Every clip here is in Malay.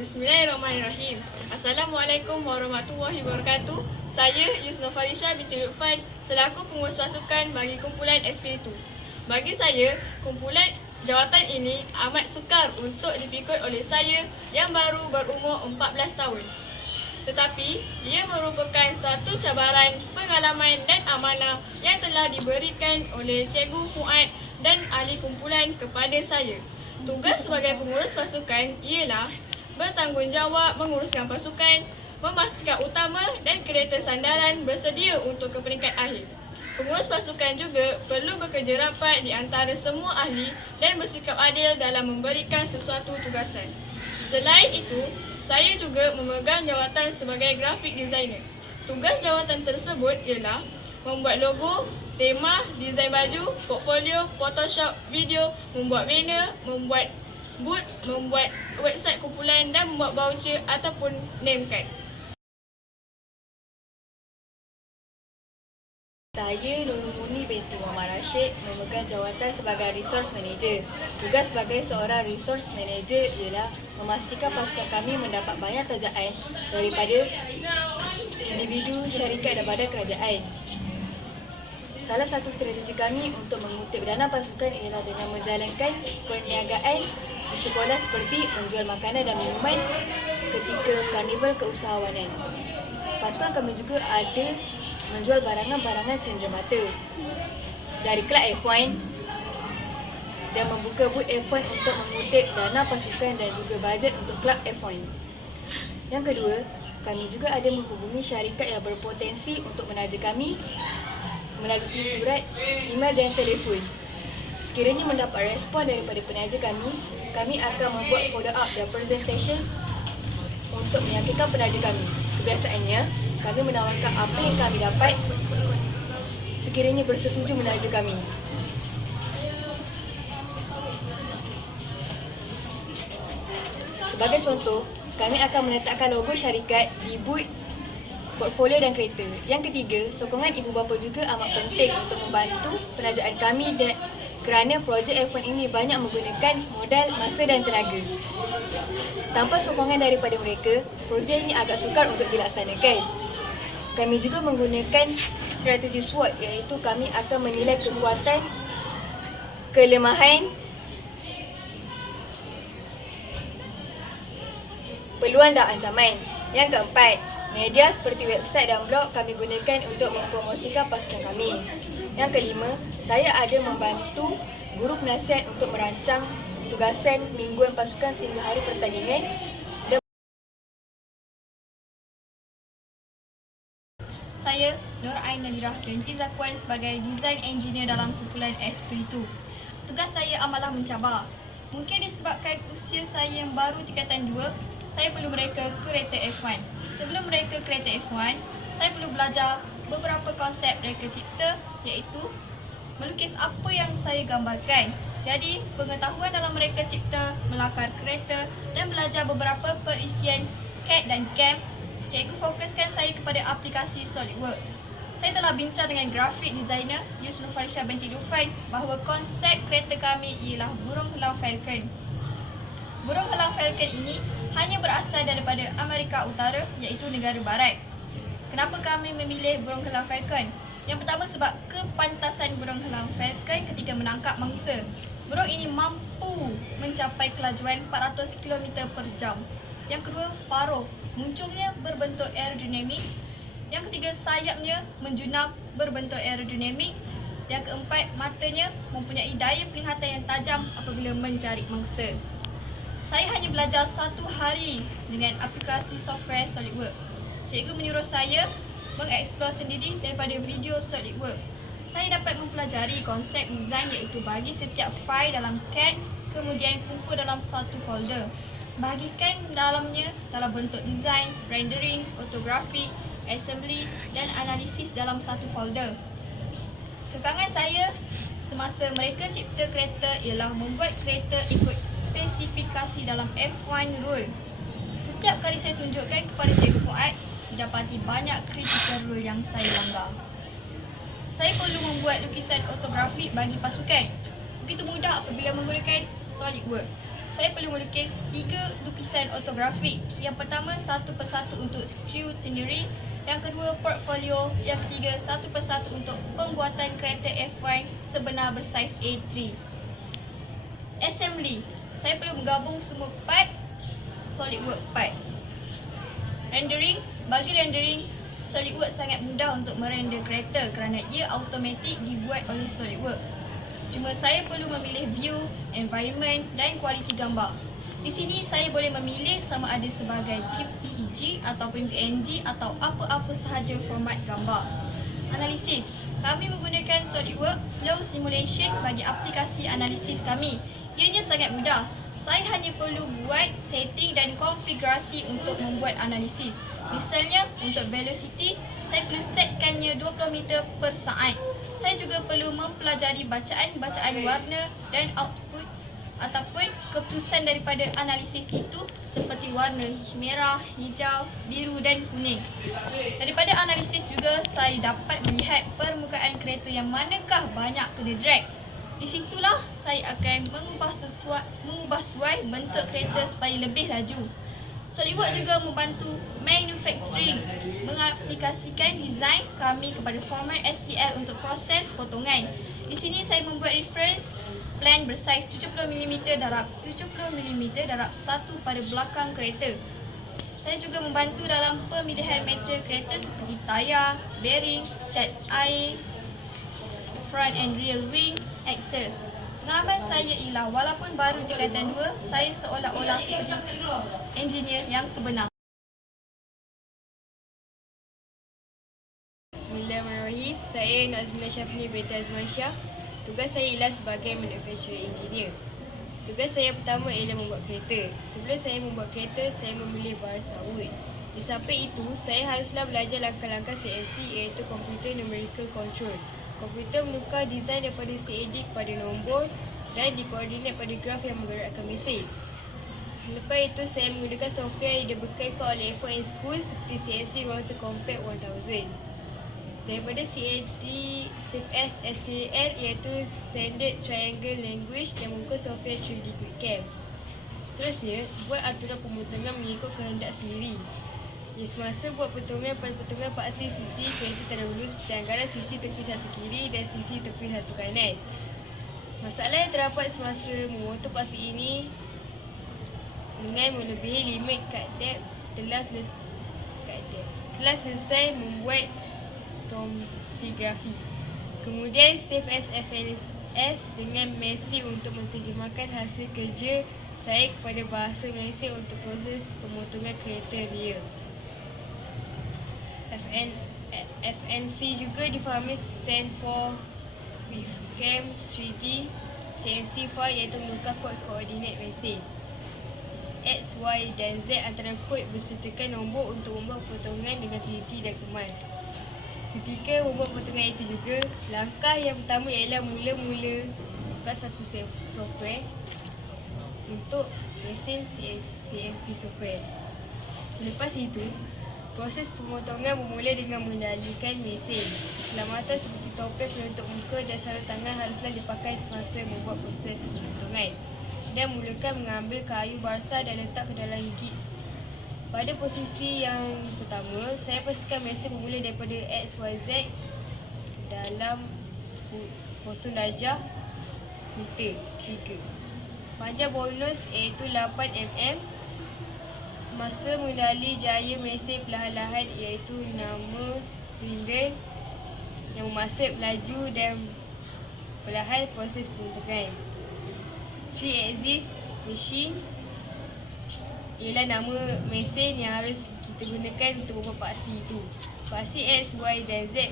Bismillahirrahmanirrahim. Assalamualaikum warahmatullahi wabarakatuh. Saya Yusna Farisha binti Lutfan selaku pengurus pasukan bagi kumpulan Espiritu. Bagi saya, kumpulan jawatan ini amat sukar untuk dipikul oleh saya yang baru berumur 14 tahun. Tetapi, ia merupakan suatu cabaran, pengalaman dan amanah yang telah diberikan oleh Cikgu Fuad dan ahli kumpulan kepada saya. Tugas sebagai pengurus pasukan ialah bertanggungjawab menguruskan pasukan, memastikan utama dan kereta sandaran bersedia untuk ke peringkat akhir. Pengurus pasukan juga perlu bekerja rapat di antara semua ahli dan bersikap adil dalam memberikan sesuatu tugasan. Selain itu, saya juga memegang jawatan sebagai grafik designer. Tugas jawatan tersebut ialah membuat logo, tema, desain baju, portfolio, Photoshop video, membuat banner, membuat boots, membuat website kumpulan dan membuat voucher ataupun name card. Saya Nur Muni binti Muhammad Rashid memegang jawatan sebagai Resource Manager. Tugas sebagai seorang Resource Manager ialah memastikan pasukan kami mendapat banyak terjaan daripada individu, syarikat dan badan kerajaan. Salah satu strategi kami untuk mengutip dana pasukan ialah dengan menjalankan perniagaan di sekolah seperti menjual makanan dan minuman ketika karnival keusahawanan. Pasukan kami juga ada menjual barangan-barangan cenderamata dari kelab F1 dan membuka booth F1 untuk mengutip dana pasukan dan juga bajet untuk kelab F1. Yang kedua, kami juga ada menghubungi syarikat yang berpotensi untuk menaja kami melalui surat, email dan telefon. Sekiranya mendapat respon daripada penaja kami akan membuat follow-up dan presentation untuk meyakinkan penaja kami. Kebiasaannya, kami menawarkan apa yang kami dapat sekiranya bersetuju menaja kami. Sebagai contoh, kami akan meletakkan logo syarikat di booth, portfolio dan kereta. Yang ketiga, sokongan ibu bapa juga amat penting untuk membantu penajaan kami dan kerana projek F1 ini banyak menggunakan modal, masa dan tenaga. Tanpa sokongan daripada mereka, projek ini agak sukar untuk dilaksanakan. Kami juga menggunakan strategi SWOT, iaitu kami akan menilai kekuatan, kelemahan, peluang dan ancaman. Yang keempat, media seperti website dan blog kami gunakan untuk mempromosikan pasukan kami. Yang kelima, saya ada membantu guru penasihat untuk merancang tugasan mingguan pasukan sehingga hari pertandingan. Saya Nur Ain Nadirah binti Zakwan sebagai design engineer dalam kumpulan Espiritu. Tugas saya amatlah mencabar. Mungkin disebabkan usia saya yang baru tingkatan 2, saya perlu mereka kereta F1. Sebelum mereka kereta F1, saya perlu belajar beberapa konsep mereka cipta, iaitu melukis apa yang saya gambarkan. Jadi, pengetahuan dalam mereka cipta, melakar kereta dan belajar beberapa perisian CAD dan CAM, cikgu fokuskan saya kepada aplikasi SolidWorks. Saya telah bincang dengan grafik designer Yusna Farisha binti Lutfan bahawa konsep kereta kami ialah burung helang Falcon. Burung helang Falcon ini hanya berasal daripada Amerika Utara, iaitu negara barat. Kenapa kami memilih burung helang Falcon? Yang pertama, sebab kepantasan burung helang Falcon ketika menangkap mangsa. Burung ini mampu mencapai kelajuan 400 km per jam. Yang kedua, paruh. Munculnya berbentuk aerodinamik. Yang ketiga, sayapnya menjunam berbentuk aerodinamik. Yang keempat, matanya mempunyai daya penglihatan yang tajam apabila mencari mangsa. Saya hanya belajar 1 hari dengan aplikasi software SolidWorks. Cikgu menyuruh saya mengeksplor sendiri daripada video SolidWorks. Saya dapat mempelajari konsep design, iaitu bagi setiap fail dalam CAD, kemudian kumpul dalam satu folder. Bahagikan dalamnya dalam bentuk design, rendering, fotografi, assembly dan analisis dalam satu folder. Kekangan saya semasa mereka cipta kereta ialah membuat kereta ikut spesifikasi dalam F1 rule. Setiap kali saya tunjukkan kepada Cikgu Fuad, didapati banyak critical rule yang saya langgar. Saya perlu membuat lukisan ortografik bagi pasukan. Begitu mudah apabila menggunakan SolidWorks. saya perlu melukis 3 lukisan ortografik. Yang pertama, satu persatu untuk scrutineering. Yang kedua, portfolio. Yang ketiga, satu persatu untuk pembuatan kereta F1 sebenar bersaiz A3. Assembly. Saya perlu menggabung semua part SolidWorks part. Rendering. Bagi rendering, SolidWorks sangat mudah untuk merender kereta kerana ia automatik dibuat oleh SolidWorks. Cuma saya perlu memilih view, environment dan kualiti gambar. Di sini saya boleh memilih sama ada sebagai JPEG ataupun PNG atau apa-apa sahaja format gambar. Analisis. Kami menggunakan SolidWorks Slow Simulation bagi aplikasi analisis kami. Ianya sangat mudah. Saya hanya perlu buat setting dan konfigurasi untuk membuat analisis. Misalnya, untuk velocity, saya perlu setkannya 20 meter per saat. Saya juga perlu mempelajari bacaan warna dan output ataupun keputusan daripada analisis itu seperti warna merah, hijau, biru dan kuning. Daripada analisis juga saya dapat melihat permukaan kereta yang manakah banyak kena drag. Di situlah saya akan mengubah suai bentuk kereta supaya lebih laju. SolidWorks juga membantu manufacturing mengaplikasikan desain kami kepada format STL untuk proses potongan. Di sini saya membuat reference plan bersaiz 70mm darab 70mm darab 1 pada belakang kereta. Saya juga membantu dalam pemilihan material kereta seperti tayar, bearing, cat air, front and rear wing, axles. Pengalaman saya ialah walaupun baru tingkatan 2, saya seolah-olah seperti engineer yang sebenar. Bismillahirrahmanirrahim. Saya Nazmina Syafni binti Azmansyah. Tugas saya ialah sebagai manufacturing engineer. Tugas saya pertama ialah membuat kereta. Sebelum saya membuat kereta, saya memilih bahan sawit. Di samping itu, saya haruslah belajar langkah-langkah CNC iaitu Computer Numerical Control. Komputer menukar desain daripada CAD kepada nombor dan dikoordinat pada graf yang menggerakkan mesin. Selepas itu, saya menggunakan software yang dibekalkan oleh F1 School seperti CNC Router Compact 1000. Daripada CAD, CFS, STL iaitu Standard Triangle Language dan membuka software 3D QuickCam. Seterusnya, buat aturan pemotongan mengikut kehendak sendiri. Semasa buat potongan pada potongan paksi sisi kereta terdahulu seperti anggaran sisi tepi satu kiri dan sisi tepi satu kanan. Masalah yang terdapat semasa memotong paksi ini dengan melebihi limit cut depth setelah selesai membuat tomografi. Kemudian save as FNS dengan Messi untuk menterjemahkan hasil kerja saya kepada bahasa Malaysia untuk proses pemotongan kereta rear. FNC juga difahami stand for QuickCam 3D CNC file iaitu menukar kod koordinat mesin X, Y dan Z antara kod bersertakan nombor untuk membuat potongan dengan teliti dan kemas. Ketika membuat potongan itu juga, langkah yang pertama ialah mula-mula buka satu software untuk mesin CNC software. Selepas itu, proses pemotongan bermula dengan mengendalikan mesin. Keselamatan seperti topeng penutup muka dan sarung tangan haruslah dipakai semasa membuat proses pemotongan. Dan mulakan mengambil kayu balsa dan letak ke dalam gigs. Pada posisi yang pertama, saya pastikan mesin bermula daripada XYZ dalam 0 darjah meter trigger. Panjang bonus iaitu 8mm. Semasa mengendali jaya mesin perlahan-lahan iaitu nama spindle yang memasak laju dan perlahan proses pemotongan. 3-axis machine ialah nama mesin yang harus kita gunakan untuk membuat paksi itu. Paksi X, Y dan Z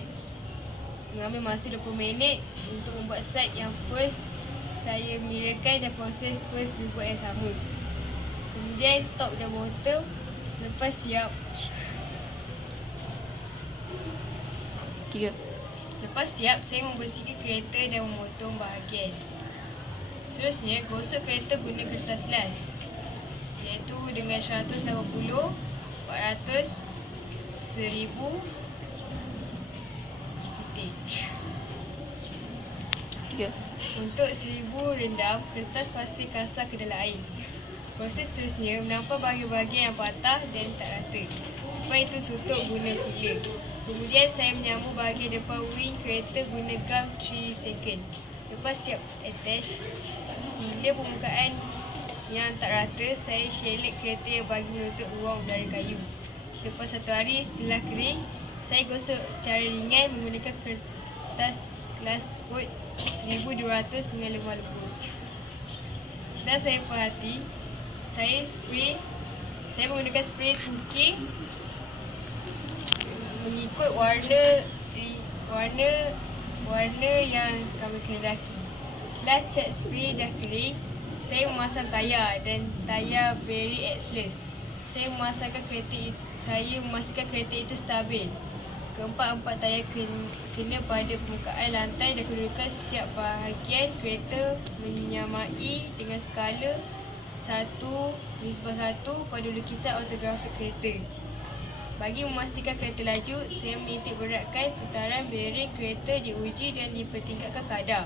mengambil masa 20 minit. Untuk membuat side yang first, saya mulakan dan proses first dibuat yang sama. Kemudian top dan bottom. Lepas siap, saya membersihkan kereta dan memotong bahagian. Seterusnya, gosok kereta guna kertas las iaitu dengan 180, 400, 1000 titik. Untuk 1000 rendam kertas pasir kasar ke dalam air. Proses seterusnya menampar bahagian-bahagian yang patah dan tak rata. Supaya itu tutup guna filler. Kemudian saya menyambung bahagian depan wing kereta guna gum 3 second. Lepas siap attach, bila permukaan yang tak rata, saya shellac kereta yang bagi menutup ruang udara kayu. Selepas 1 hari setelah kering, saya gosok secara ringan menggunakan kertas glass coat 1200 dengan lemah lembut. Setelah saya perhati, saya menggunakan spray tukik mengikut warna yang kami kehendaki. Setelah cat spray dah kering, saya memasang tayar dan tayar very excellent. Saya memastikan kereta itu stabil. Keempat-empat tayar kena pada permukaan lantai dan kedudukan setiap bahagian kereta menyamai dengan skala 1:1 pada lukisan ortografik kereta. Bagi memastikan kereta laju, saya menitik beratkan putaran bearing kereta diuji dan dipertingkatkan kadar.